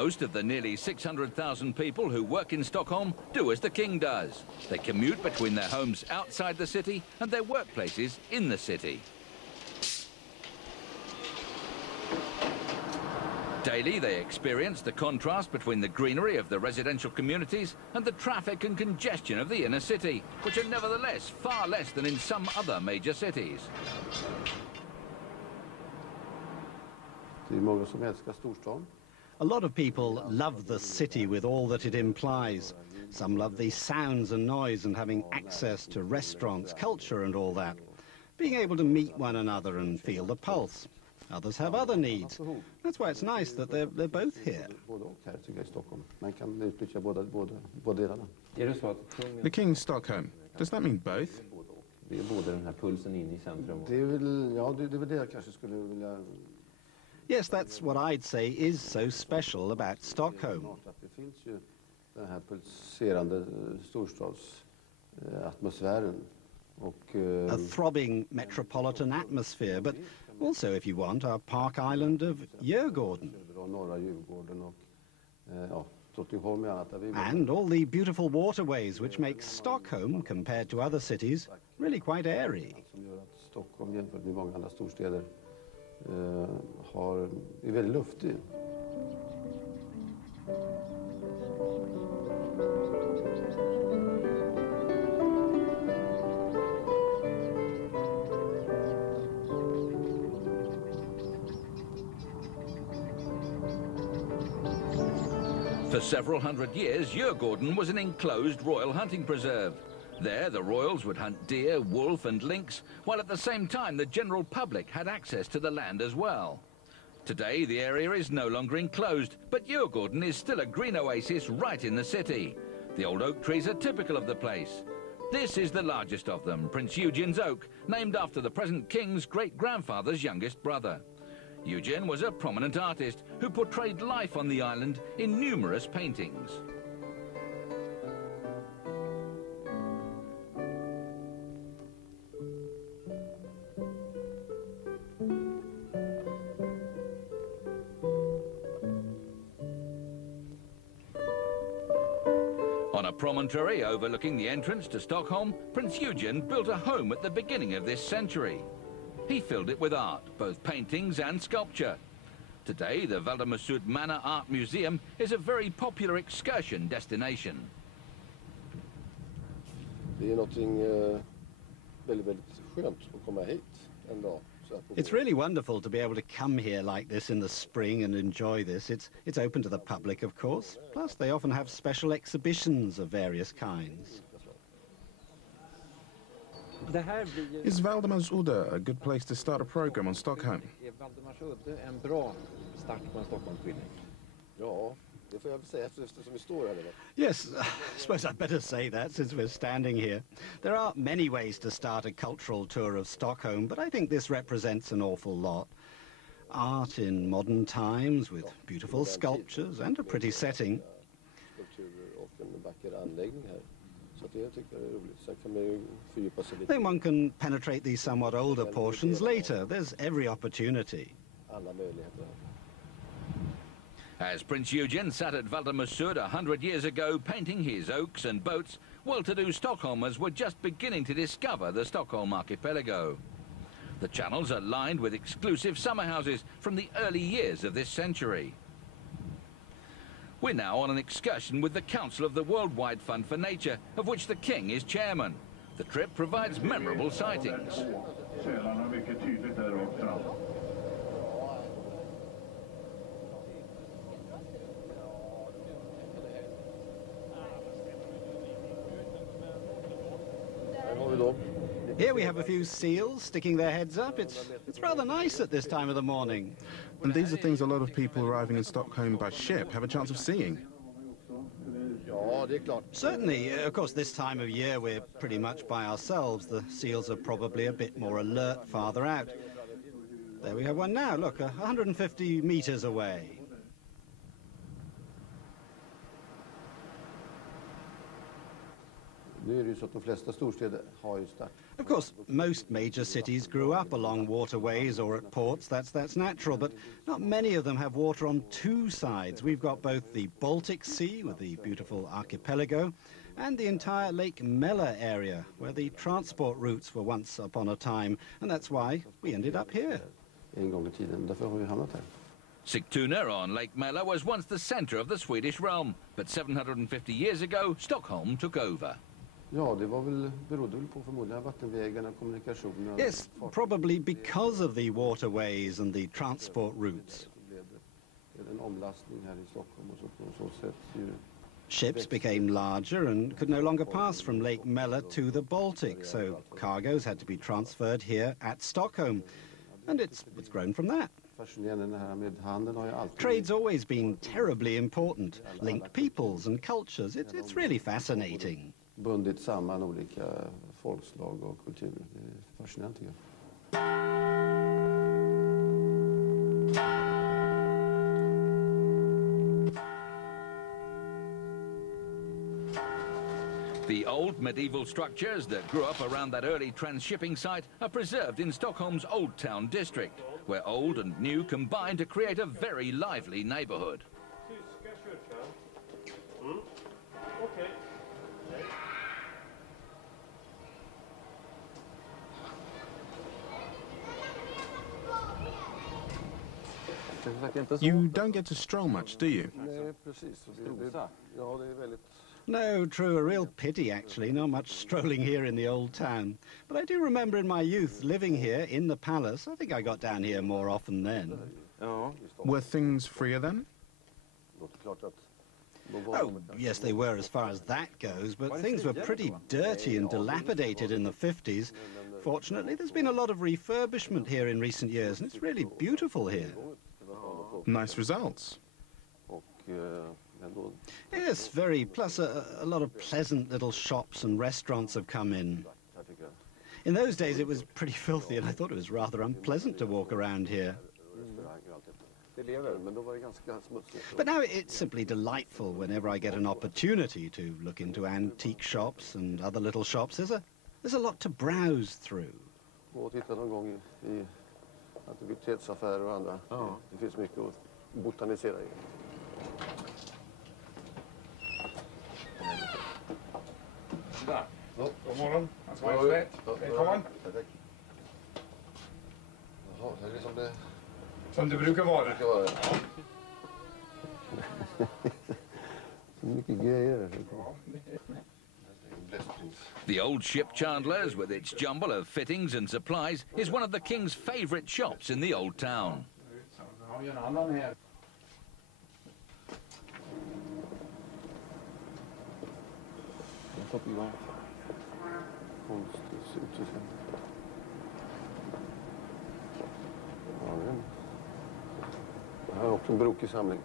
Most of the nearly 600,000 people who work in Stockholm do as the king does. They commute between their homes outside the city and their workplaces in the city. Daily, they experience the contrast between the greenery of the residential communities and the traffic and congestion of the inner city, which are nevertheless far less than in some other major cities. A lot of people love the city with all that it implies. Some love the sounds and noise and having access to restaurants, culture and all that. Being able to meet one another and feel the pulse. Others have other needs. That's why it's nice that they're both here. The King's Stockholm. Does that mean both? Yes, that's what I'd say is so special about Stockholm. A throbbing metropolitan atmosphere, but also, if you want, our park island of Djurgården. And all the beautiful waterways, which make Stockholm, compared to other cities, really quite airy. For several hundred years, Djurgården was an enclosed royal hunting preserve. There, the royals would hunt deer, wolf and lynx, while at the same time the general public had access to the land as well. Today, the area is no longer enclosed, but Djurgården is still a green oasis right in the city. The old oak trees are typical of the place. This is the largest of them, Prince Eugen's oak, named after the present king's great-grandfather's youngest brother. Eugen was a prominent artist who portrayed life on the island in numerous paintings. On a promontory overlooking the entrance to Stockholm, Prince Eugen built a home at the beginning of this century. He filled it with art, both paintings and sculpture. Today, the Valdemarsud Manor Art Museum is a very popular excursion destination. It's really wonderful to be able to come here like this in the spring and enjoy this. It's open to the public, of course. Plus, they often have special exhibitions of various kinds. Is Valdemarsudde a good place to start a program on Stockholm? Yes, I suppose I'd better say that since we're standing here. There are many ways to start a cultural tour of Stockholm, but I think this represents an awful lot. Art in modern times with beautiful sculptures and a pretty setting. Then one can penetrate these somewhat older portions later. There's every opportunity. As Prince Eugen sat at Valdemarsud 100 years ago painting his oaks and boats, well-to-do Stockholmers were just beginning to discover the Stockholm archipelago. The channels are lined with exclusive summer houses from the early years of this century. We're now on an excursion with the Council of the Worldwide Fund for Nature, of which the King is chairman. The trip provides memorable sightings. Here we have a few seals sticking their heads up. It's rather nice at this time of the morning. And these are things a lot of people arriving in Stockholm by ship have a chance of seeing. Certainly. Of course, this time of year we're pretty much by ourselves. The seals are probably a bit more alert farther out. There we have one now, look, 150 meters away. Of course, most major cities grew up along waterways or at ports. That's natural, but not many of them have water on two sides. We've got both the Baltic Sea with the beautiful archipelago and the entire Lake Mella area, where the transport routes were once upon a time, and that's why we ended up here. Sigtuna on Lake Mella was once the centre of the Swedish realm, but 750 years ago, Stockholm took over. Yes, probably because of the waterways and the transport routes. Ships became larger and could no longer pass from Lake Mella to the Baltic, so cargoes had to be transferred here at Stockholm, and it's grown from that. Trade's always been terribly important, linked peoples and cultures. It's really fascinating. Bundit samman olika folkslag och kulturer. Det är fascinerande tycker jag. The old medieval structures that grew up around that early transshipping site are preserved in Stockholm's Old Town district, where old and new combine to create a very lively neighbourhood. You don't get to stroll much, do you? No, true, a real pity actually, not much strolling here in the Old Town. But I do remember in my youth living here in the palace. I think I got down here more often then. Were things freer then? Oh, yes, they were as far as that goes, but things were pretty dirty and dilapidated in the 50s. Fortunately, there's been a lot of refurbishment here in recent years, and it's really beautiful here. Nice results. Yes, very. Plus, a lot of pleasant little shops and restaurants have come in. In those days, it was pretty filthy, and I thought it was rather unpleasant to walk around here. But now it's simply delightful whenever I get an opportunity to look into antique shops and other little shops. There's a lot to browse through. Antikvitetsaffärer och andra. Det finns mycket att botanisera i. God morgon, Hans Majestät. Välkommen. Jaha, det är liksom det... Som det brukar vara. Så mycket grejer. The old ship Chandler's, with its jumble of fittings and supplies, is one of the king's favourite shops in the Old Town. Jag har också en brokig samling.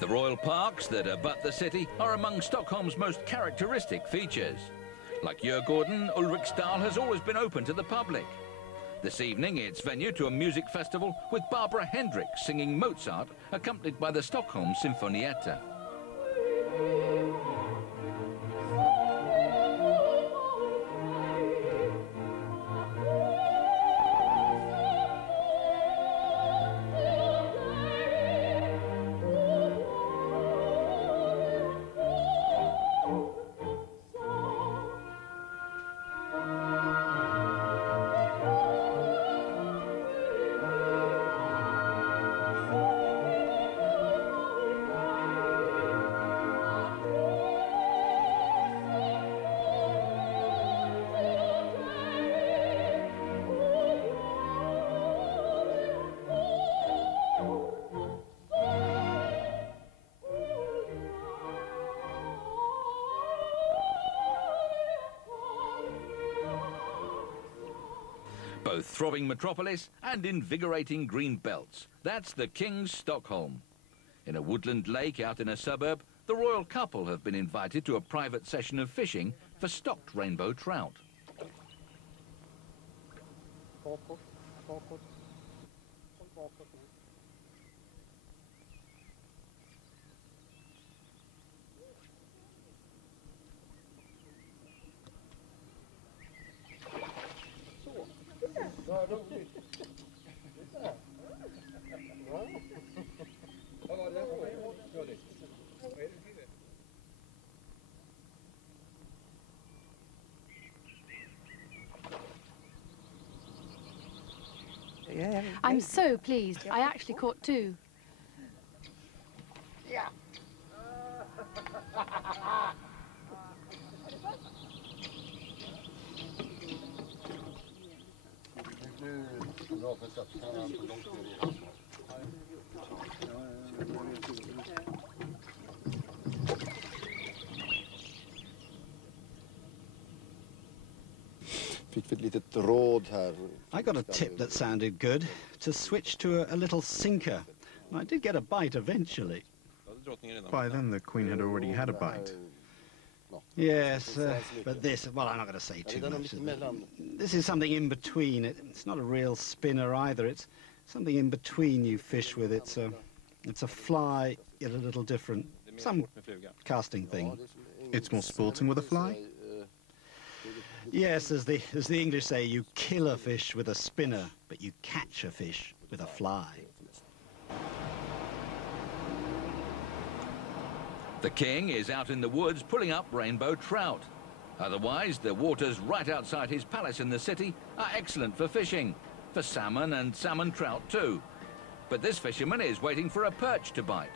The royal parks that abut the city are among Stockholm's most characteristic features. Like Djurgården, Ulriksdal has always been open to the public. This evening it's venue to a music festival with Barbara Hendricks singing Mozart, accompanied by the Stockholm Symfonietta. Both throbbing metropolis and invigorating green belts. That's the King's Stockholm. In a woodland lake out in a suburb, the royal couple have been invited to a private session of fishing for stocked rainbow trout. I'm so pleased. I actually caught two. Fick vi ett litet råd här. I got a tip that sounded good, to switch to a little sinker. And I did get a bite eventually. By then, the Queen had already had a bite. Yes, but this, well, I'm not going to say too much. This is something in between. It's not a real spinner either. It's something in between you fish with. It's a fly, yet a little different. Some casting thing. It's more sporting with a fly? Yes, as the English say, you kill a fish with a spinner, but you catch a fish with a fly. The king is out in the woods pulling up rainbow trout. Otherwise, the waters right outside his palace in the city are excellent for fishing, for salmon and salmon trout too. But this fisherman is waiting for a perch to bite.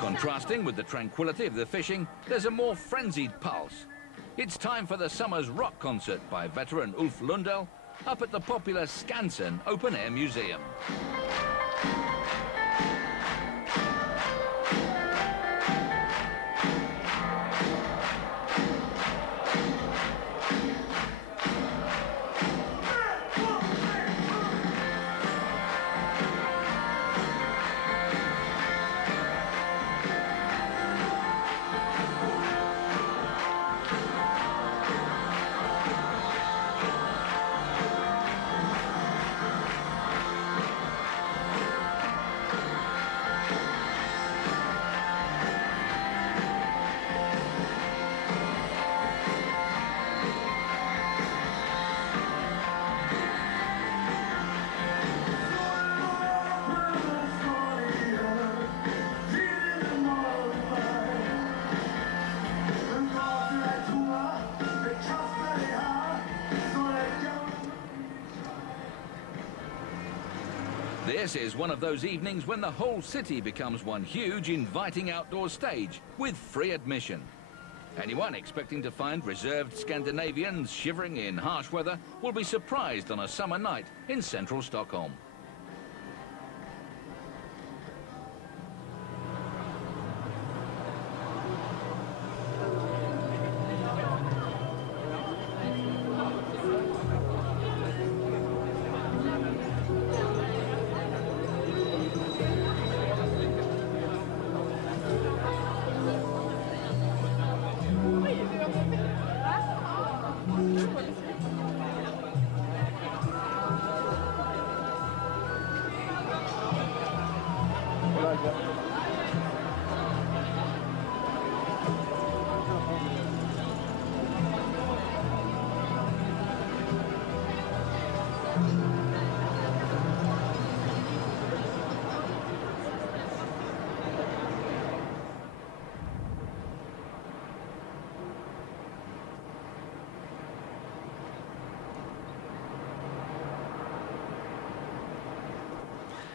Contrasting with the tranquility of the fishing, there's a more frenzied pulse. It's time for the summer's rock concert by veteran Ulf Lundell up at the popular Skansen Open Air Museum. This is one of those evenings when the whole city becomes one huge, inviting outdoor stage with free admission. Anyone expecting to find reserved Scandinavians shivering in harsh weather will be surprised on a summer night in central Stockholm.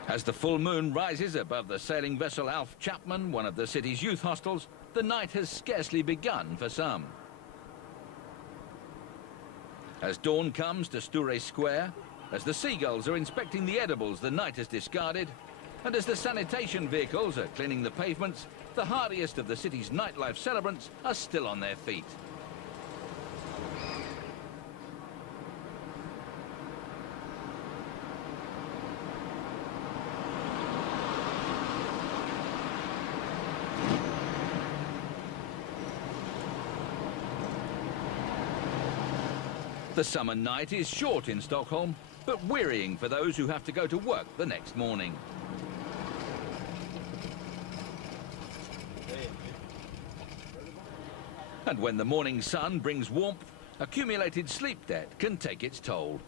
As the full moon rises above the sailing vessel Alf Chapman, one of the city's youth hostels, the night has scarcely begun for some. As dawn comes to Sture Square, as the seagulls are inspecting the edibles the night has discarded, and as the sanitation vehicles are cleaning the pavements, the hardiest of the city's nightlife celebrants are still on their feet. The summer night is short in Stockholm, but wearying for those who have to go to work the next morning. And when the morning sun brings warmth, accumulated sleep debt can take its toll.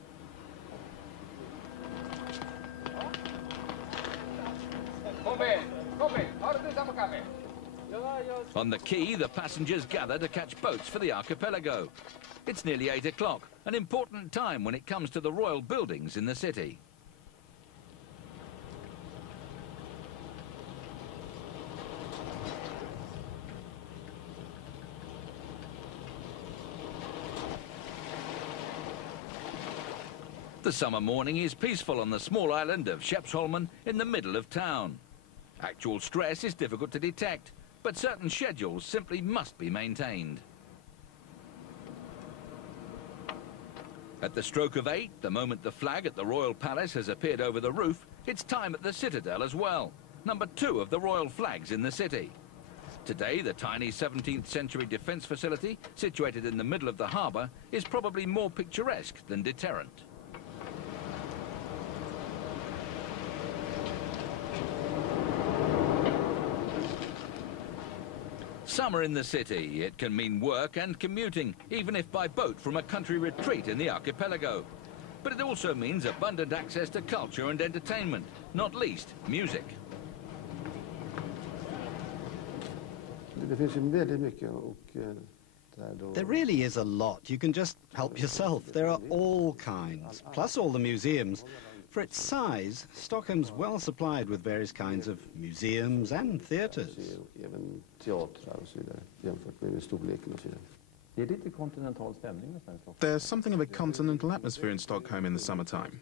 On the quay, the passengers gather to catch boats for the archipelago. It's nearly 8 o'clock, an important time when it comes to the royal buildings in the city. The summer morning is peaceful on the small island of Skeppsholmen in the middle of town. Actual stress is difficult to detect, but certain schedules simply must be maintained. At the stroke of 8, the moment the flag at the Royal Palace has appeared over the roof, it's time at the Citadel as well, number 2 of the royal flags in the city. Today, the tiny 17th century defence facility, situated in the middle of the harbour, is probably more picturesque than deterrent. Summer in the city, it can mean work and commuting, even if by boat from a country retreat in the archipelago. But it also means abundant access to culture and entertainment, not least music. There really is a lot. You can just help yourself. There are all kinds, plus all the museums. For its size, Stockholm's well supplied with various kinds of museums and theatres. There's something of a continental atmosphere in Stockholm in the summertime.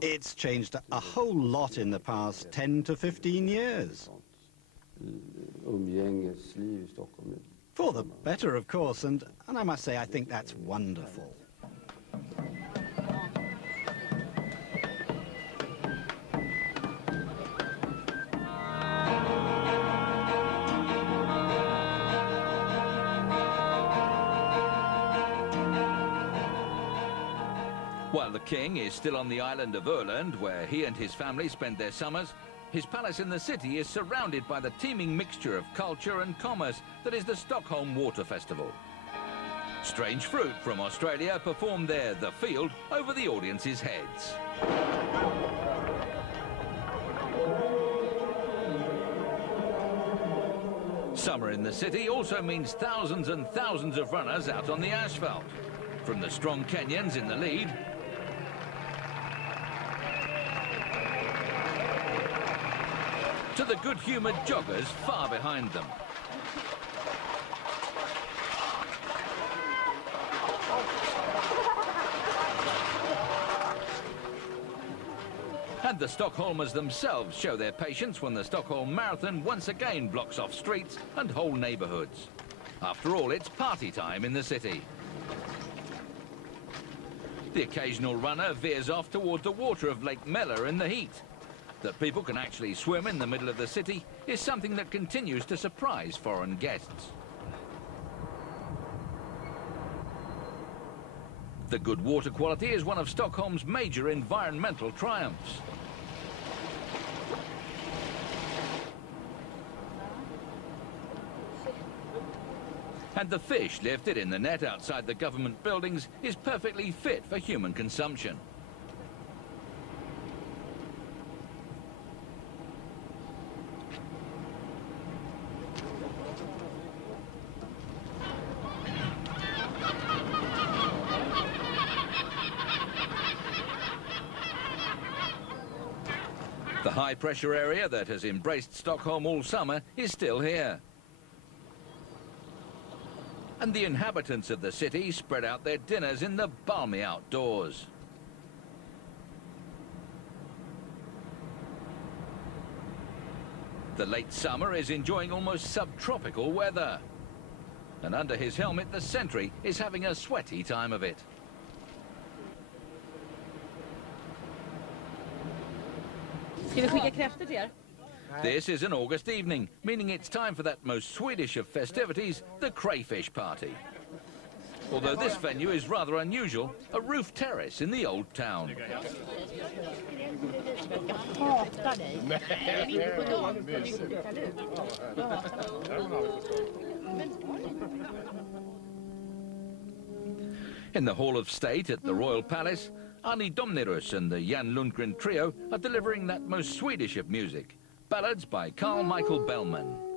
It's changed a whole lot in the past 10 to 15 years. For the better, of course, and I must say I think that's wonderful. While the king is still on the island of Öland, where he and his family spend their summers, his palace in the city is surrounded by the teeming mixture of culture and commerce that is the Stockholm Water Festival. Strange fruit from Australia performed there, the field, over the audience's heads. Summer in the city also means thousands and thousands of runners out on the asphalt. From the strong Kenyans in the lead, to the good-humoured joggers far behind them. And the Stockholmers themselves show their patience when the Stockholm Marathon once again blocks off streets and whole neighbourhoods. After all, it's party time in the city. The occasional runner veers off toward the water of Lake Mälar in the heat. That people can actually swim in the middle of the city is something that continues to surprise foreign guests. The good water quality is one of Stockholm's major environmental triumphs. And the fish lifted in the net outside the government buildings is perfectly fit for human consumption. The high-pressure area that has embraced Stockholm all summer is still here. And the inhabitants of the city spread out their dinners in the balmy outdoors. The late summer is enjoying almost subtropical weather. And under his helmet, the sentry is having a sweaty time of it. This is an August evening, meaning it's time for that most Swedish of festivities, the crayfish party. Although this venue is rather unusual, a roof terrace in the old town. In the Hall of State at the Royal Palace, Arni Domnerus and the Jan Lundgren Trio are delivering that most Swedish of music, ballads by Carl Michael Bellman.